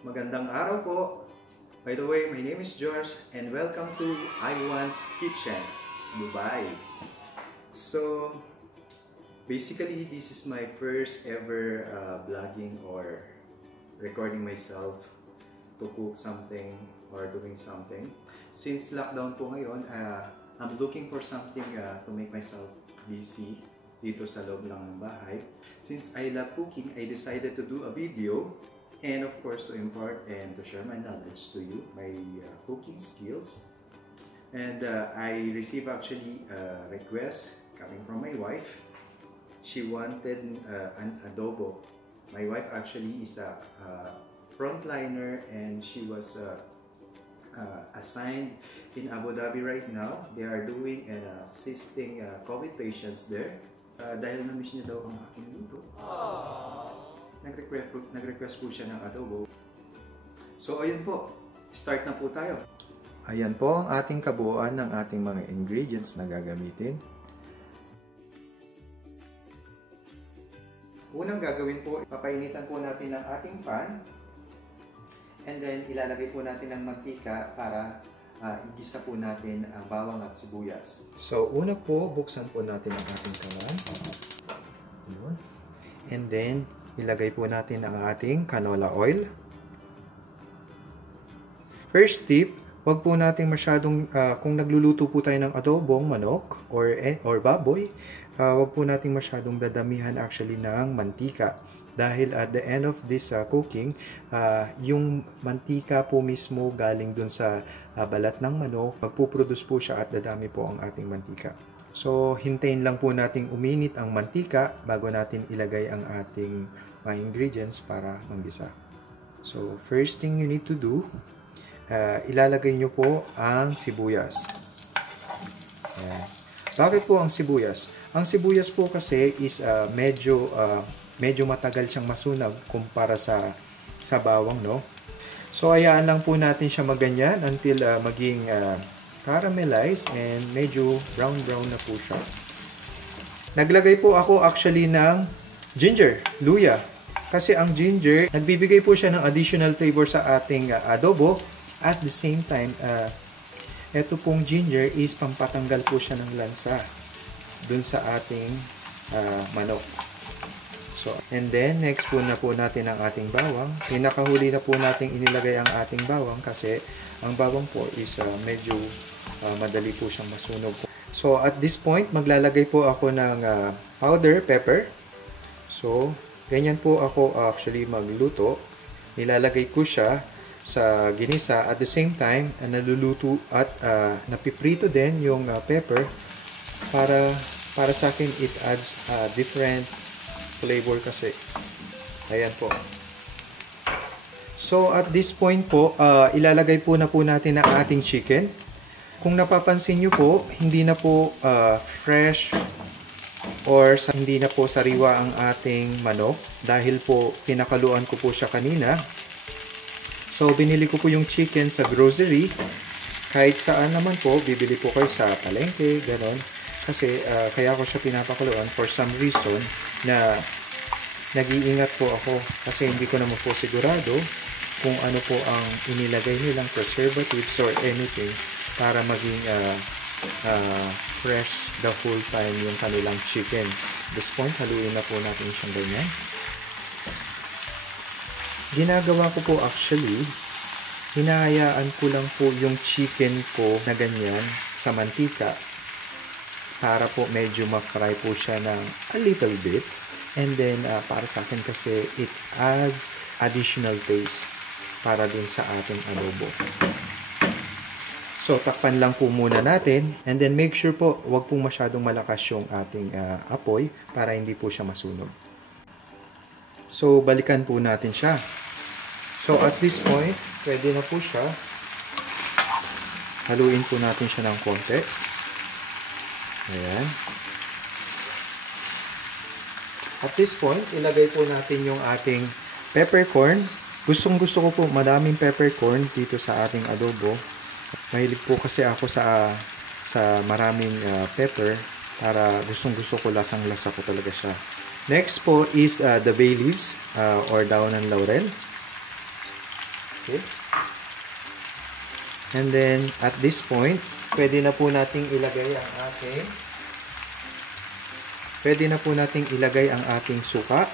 Magandang araw po. By the way, my name is George and welcome to Iwan's Kitchen, Dubai. So, basically, this is my first ever vlogging or recording myself to cook something or doing something. Since lockdown po ngayon, I'm looking for something to make myself busy dito sa loob lang ng bahay. Since I love cooking, I decided to do a video and of course to impart and to share my knowledge to you, my cooking skills. And I received actually a request coming from my wife. She wanted an adobo. My wife actually is a frontliner and she was assigned in Abu Dhabi right now. They are doing and assisting COVID patients there. Dahil na-miss niya daw ang aking luto, nag-request po siya ng adobo. So ayun po, start na po tayo. Ayan po ang ating kabuuan ng ating mga ingredients na gagamitin. Unang gagawin po, papainitan po natin ang ating pan. And then ilalagay po natin ang mantika para igisa po natin ang bawang at sibuyas. So una po, buksan po natin ang ating kalan. Yun. And then ilagay po natin ang ating canola oil. First tip, wag po natin masyadong, kung nagluluto po tayo ng adobong manok or baboy, wag po natin masyadong dadamihan actually ng mantika. Dahil at the end of this cooking, yung mantika po mismo galing dun sa balat ng manok, magpuproduce po siya at dadami po ang ating mantika. So, hintayin lang po nating uminit ang mantika bago natin ilagay ang ating mga ingredients para manggisa. So, first thing you need to do, ilalagay nyo po ang sibuyas. Ayan. Bakit po ang sibuyas? Ang sibuyas po kasi is medyo matagal siyang masunog kumpara sa bawang, no? So, hayaan lang po natin siya maganyan until maging caramelized and medyo brown na po siya. Naglagay po ako actually ng ginger, luya. Kasi ang ginger, nagbibigay po siya ng additional flavor sa ating adobo. At the same time, ito pong ginger is pampatanggal po siya ng lansa dun sa ating manok. So, and then, next po na po natin ang ating bawang. Pinakahuli na po natin inilagay ang ating bawang kasi ang bawang po is medyo madali po siyang masunog. So, at this point, maglalagay po ako ng powder pepper. So, ganyan po ako actually magluto. Nilalagay ko siya sa ginisa. At the same time, naluluto at napiprito din yung pepper para sa akin it adds different flavor kasi. Ayan po. So, at this point po, ilalagay po natin ang ating chicken. Kung napapansin nyo po, hindi na po fresh or hindi na po sariwa ang ating manok dahil po pinakaluan ko po siya kanina. So, binili ko po yung chicken sa grocery. Kahit saan naman po, bibili po kayo sa palengke, ganon. Kasi kaya ko siya pinapakuluan for some reason na nag-iingat po ako kasi hindi ko naman po sigurado kung ano po ang inilagay nilang preservatives or anything para maging fresh the whole time yung kanilang chicken. At this point, haluin na po natin siyang ganyan. Ginagawa ko po actually, hinahayaan ko lang po yung chicken ko na ganyan sa mantika para po medyo ma-fry po siya ng a little bit. And then, para sa akin kasi, it adds additional taste para dun sa ating adobo. So, takpan lang po muna natin. And then, make sure po, wag pong masyadong malakas yung ating apoy para hindi po siya masunog. So, balikan po natin siya. So, at this point, pwede na po siya. Haluin po natin siya ng konti. Ayan. At this point, ilagay po natin yung ating peppercorn. Gustong-gusto ko po madaming peppercorn dito sa ating adobo. Mahilig po kasi ako sa maraming pepper para gustong-gusto ko, lasang-lasa ko talaga siya. Next po is the bay leaves or daon ng laurel. Okay. And then, at this point, pwede na po nating ilagay ang ating suka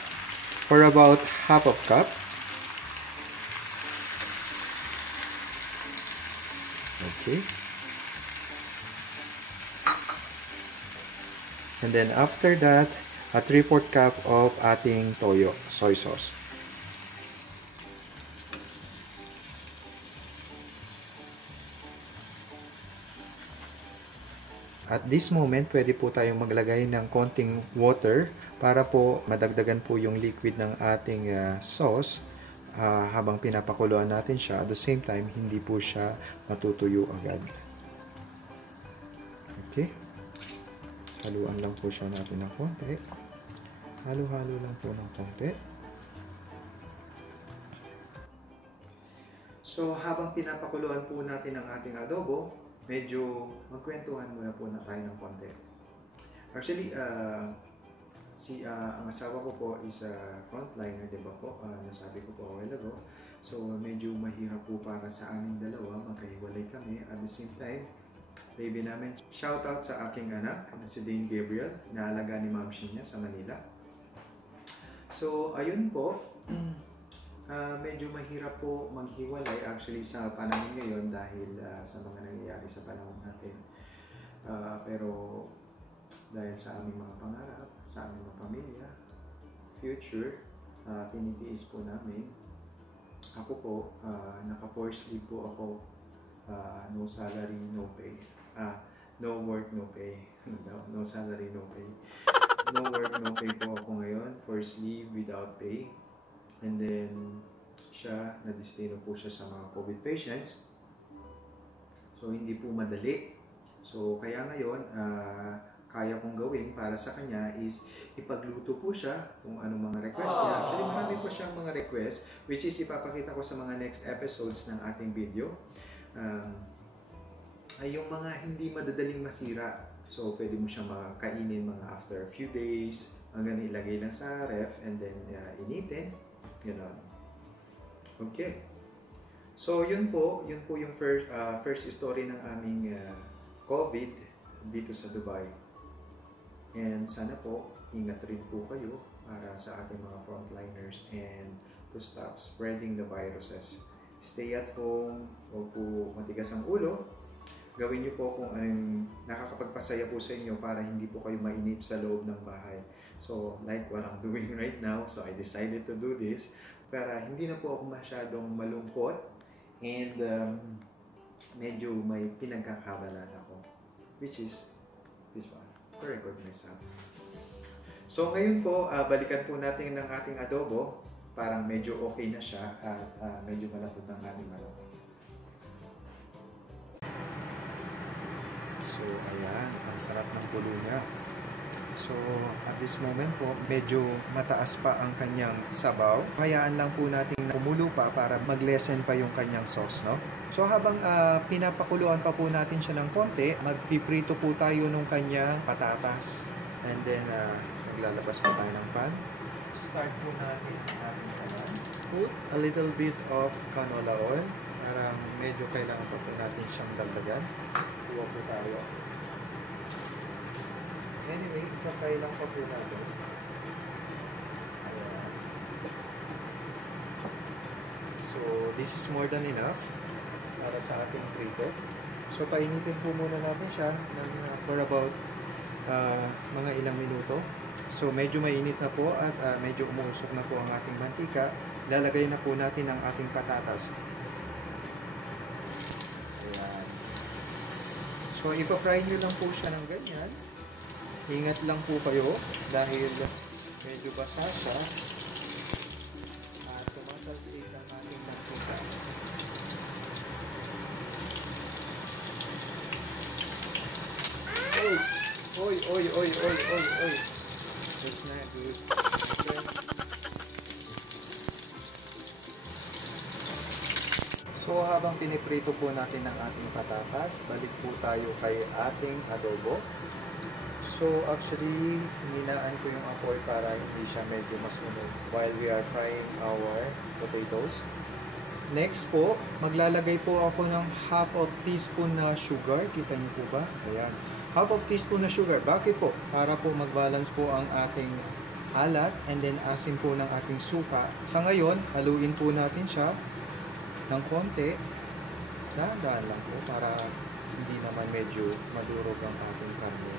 for about half of cup. Okay. And then after that, a 3/4 cup of ating toyo, soy sauce. At this moment, pwede po tayong maglagay ng konting water para po madagdagan po yung liquid ng ating sauce habang pinapakuluan natin siya. At the same time, hindi po siya matutuyo agad. Okay. Haluan lang po siya natin ng konti. Halo-halo lang po ng konti. So, habang pinapakuluan po natin ang ating adobo, medyo magkwentuhan muna po na tayo ng konti. Actually, ang asawa ko po is frontliner, di ba po? Nasabi ko po a while ago. So, medyo mahirap po para sa aming dalawa, magkahiwalay kami. At the same time, baby namin, shoutout sa aking anak, na si Dane Gabriel, naalaga ni Ma'am Shin niya sa Manila. So, ayun po. Medyo mahirap po maghiwalay actually sa panahon ngayon dahil sa mga nangyayari sa panahon natin. Pero dahil sa aming mga pangarap, sa aming mga pamilya, future, tinitiis po namin. Ako po, naka-force leave po ako, no salary, no pay. No work, no pay. No salary, no pay. No work, no pay po ako ngayon. Force leave without pay. And then, siya, na-destino po siya sa mga COVID patients. So, hindi po madali. So, kaya ngayon, kaya kong gawin para sa kanya is ipagluto po siya kung anong mga request niya. Actually, marami po siyang mga request which is ipapakita ko sa mga next episodes ng ating video. Ay yung mga hindi madadaling masira. So, pwede mo siyang makainin mga after a few days. Hanggang ilagay lang sa ref and then initin. Ganon. Okay. So, yun po yung first story ng aming COVID dito sa Dubai. And sana po, ingat rin po kayo para sa ating mga frontliners and to stop spreading the viruses. Stay at home, huwag po matigas ang ulo. Gawin niyo po kung anong nakakapagpasaya po sa inyo para hindi po kayo mainip sa loob ng bahay. So, like what I'm doing right now, so I decided to do this para hindi na po ako masyadong malungkot and medyo may pinagkakabalan ako, which is this one, to record myself. So, ngayon po, balikan po natin ng ating adobo. Parang medyo okay na siya at medyo malapot ng aming manok. So, ayan, ang sarap ng kulo niya. So, at this moment po, medyo mataas pa ang kanyang sabaw. Hayaan lang po natin na kumulo pa para mag-lessen pa yung kanyang sauce, no? So, habang pinapakuluan pa po natin siya ng konti, magpiprito po tayo nung kanyang patatas. And then, maglalabas po tayo ng pan. Start po natin ang pan. Put a little bit of canola oil. Parang medyo kailangan pa po natin siyang dagdagan. Kuha po tayo. Anyway, ipapay lang pa po natin. Ayan. So, this is more than enough para sa ating prito. So, painitin po muna natin siya for about mga ilang minuto. So, medyo mainit na po at medyo umuusok na po ang ating mantika. Lalagay na po natin ang ating patatas. Ayan. So, ipa-fry nyo lang po siya ng ganyan. Ingat lang po kayo dahil medyo basa siya at tumatalsik ang ating mantika. Oy! That's not good. Okay. So habang piniprito po natin ang ating patatas, balik po tayo kay ating adobo. So actually, hinaan ko yung apoy para hindi siya medyo masunog while we are frying our potatoes. Next po, maglalagay po ako ng half of teaspoon na sugar. Kita niyo po ba? Ayan. Half of teaspoon na sugar. Bakit po? Para po mag-balance po ang ating alat and then asin po ng ating suka. Sa ngayon, haluin po natin siya ng konti. Dahan-dahan lang po para hindi naman medyo madurog ang ating karne.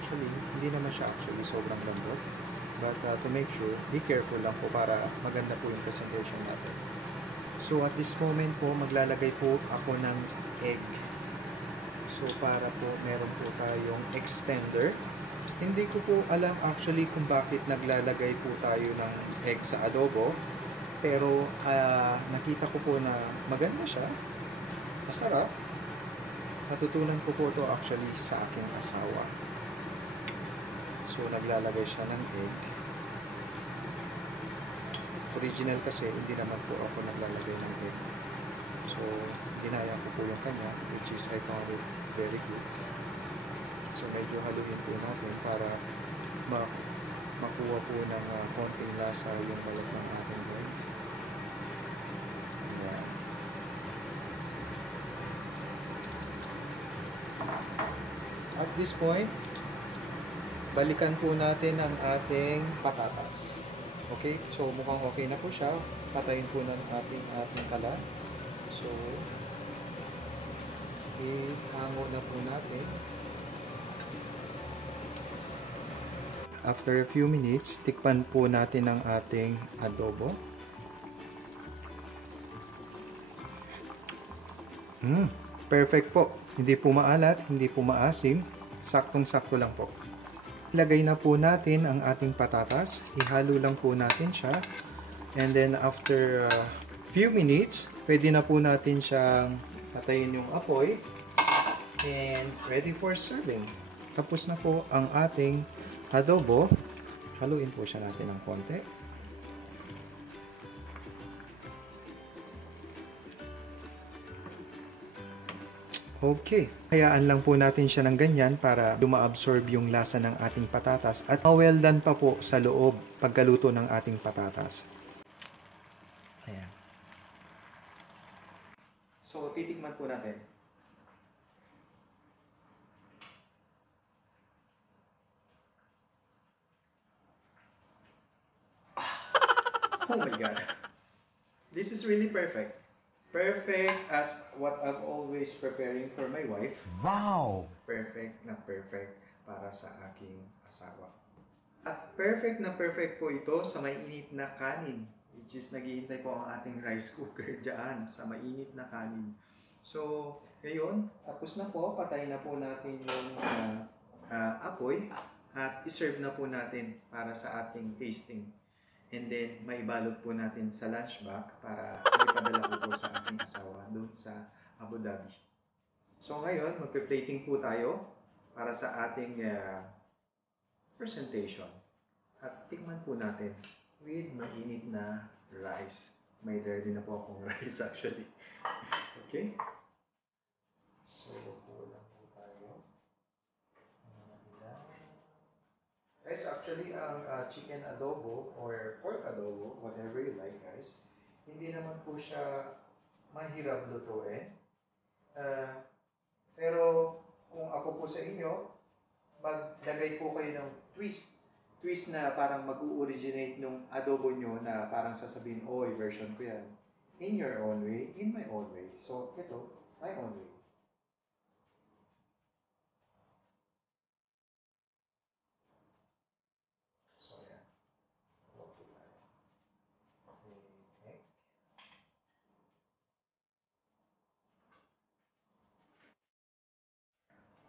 Actually, hindi naman siya actually sobrang lambot. But to make sure, be careful lang po para maganda po yung presentation natin. So at this moment po, maglalagay po ako ng egg. So para po meron po tayong extender. Hindi ko po alam actually kung bakit naglalagay po tayo ng egg sa adobo. Pero nakita ko po na maganda siya. Masarap. Natutunan ko po ito actually sa aking asawa. So naglalagay siya ng egg. Original kasi hindi naman po ako naglalagay ng egg. So ginaya ko po yung kanya, which is I found it very good. So medyo haluin po natin para makuha po ng konting lasa yung balat ng ating bread. Ayan. At this point, balikan po natin ang ating patatas. Okay? So, mukhang okay na po siya. Patayin po ng ating kalat. So, ihango na po natin. After a few minutes, tikpan po natin ang ating adobo. Perfect po. Hindi po maalat, hindi po maasim. Saktong-sakto lang po. Lagay na po natin ang ating patatas. Ihalo lang po natin siya. And then after a few minutes, pwede na po natin siyang patayin yung apoy. And ready for serving. Tapos na po ang ating adobo. Haluin po siya natin ng konti. Okay. Hayaan lang po natin siya ng ganyan para ma-absorb yung lasa ng ating patatas at well done pa po sa loob pagkaluto ng ating patatas. Ayan. So, titikman po natin. Oh my God. This is really perfect. Perfect as what I'm always preparing for my wife. Wow! Perfect na perfect para sa aking asawa. At perfect na perfect po ito sa mainit na kanin. Which is naghihintay po ang ating rice cooker dyan sa mainit na kanin. So, ngayon, tapos na po. Patay na po natin yung apoy. At iserve na po natin para sa ating tasting. And then, maibalot po natin sa lunch bag para maipadala ko po sa aking asawa doon sa Abu Dhabi. So ngayon, magpe-plating po tayo para sa ating presentation. At tikman po natin with mainit na rice. May ready na po akong rice actually. Okay? So, kulang po tayo. Guys, actually, ang chicken adobo or pork adobo, whatever you like guys, hindi naman po siya mahirap lutuin. Pero kung ako po sa inyo, maglagay po kayo ng twist. Twist na parang mag-originate nung adobo nyo na parang sasabihin, oy, version ko yan. In your own way, in my own way. So, ito, my own way.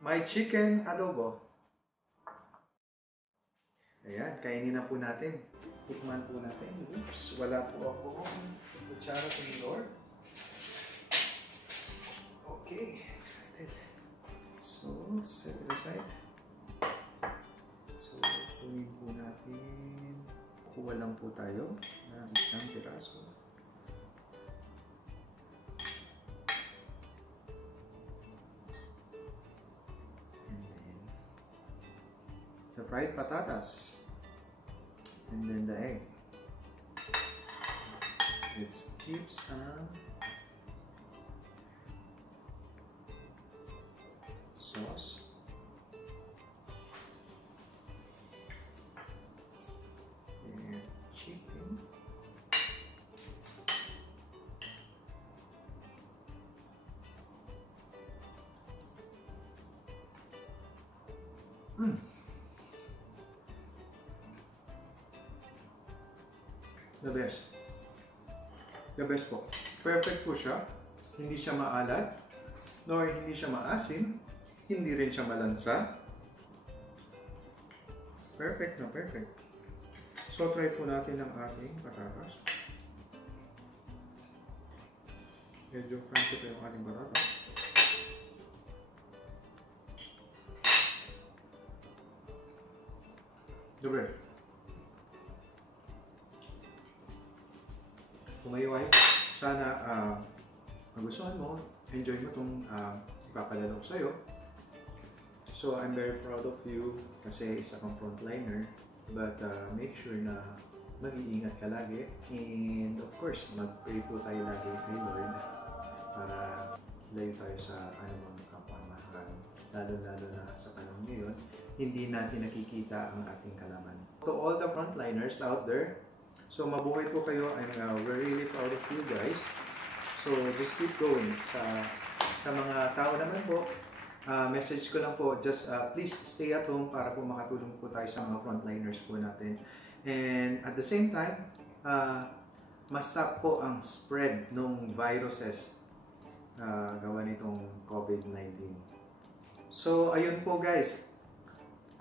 My chicken adobo. Ayan, kainin na po natin. Tikman po natin. Oops, wala po ako kutsara tinidor. Okay, excited. So, set it aside. So, tuwin po natin. Kuha lang po tayo ng isang piraso. The fried patatas, and then the egg. Let's keep some sauce. And chicken. The best. The best po. Perfect po siya. Hindi siya maalat, nor hindi siya maasim, hindi rin siya malansa. Perfect na perfect. So try po natin ang ating patatas. Medyo crunchy pa yung ating patatas. The best. Tumayo ay sana magustuhan mo, enjoy mo itong ipapadala ko sa'yo. So I'm very proud of you kasi isa kang frontliner, but make sure na mag-iingat ka lagi, and of course mag-pray po tayo lagi kay Lord para layo tayo sa anumang kapamahalan, lalo na sa panahon ngayon hindi natin nakikita ang ating kalaman. To all the frontliners out there, so mabuhay po kayo, and we're really proud of you guys. So just keep going. Sa mga tao naman po, message ko lang po, just please stay at home para po makatulong po tayo sa mga frontliners po natin. And at the same time, ma-stop po ang spread ng viruses gawa nitong COVID-19. So ayun po guys,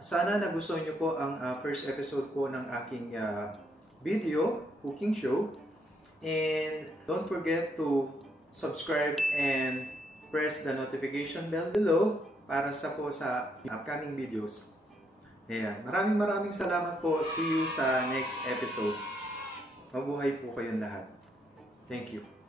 sana nagustuhan nyo po ang first episode po ng aking video, cooking show. And don't forget to subscribe and press the notification bell below para sa upcoming videos. Ayan. Maraming salamat po. See you sa next episode. Mabuhay po kayong lahat. Thank you.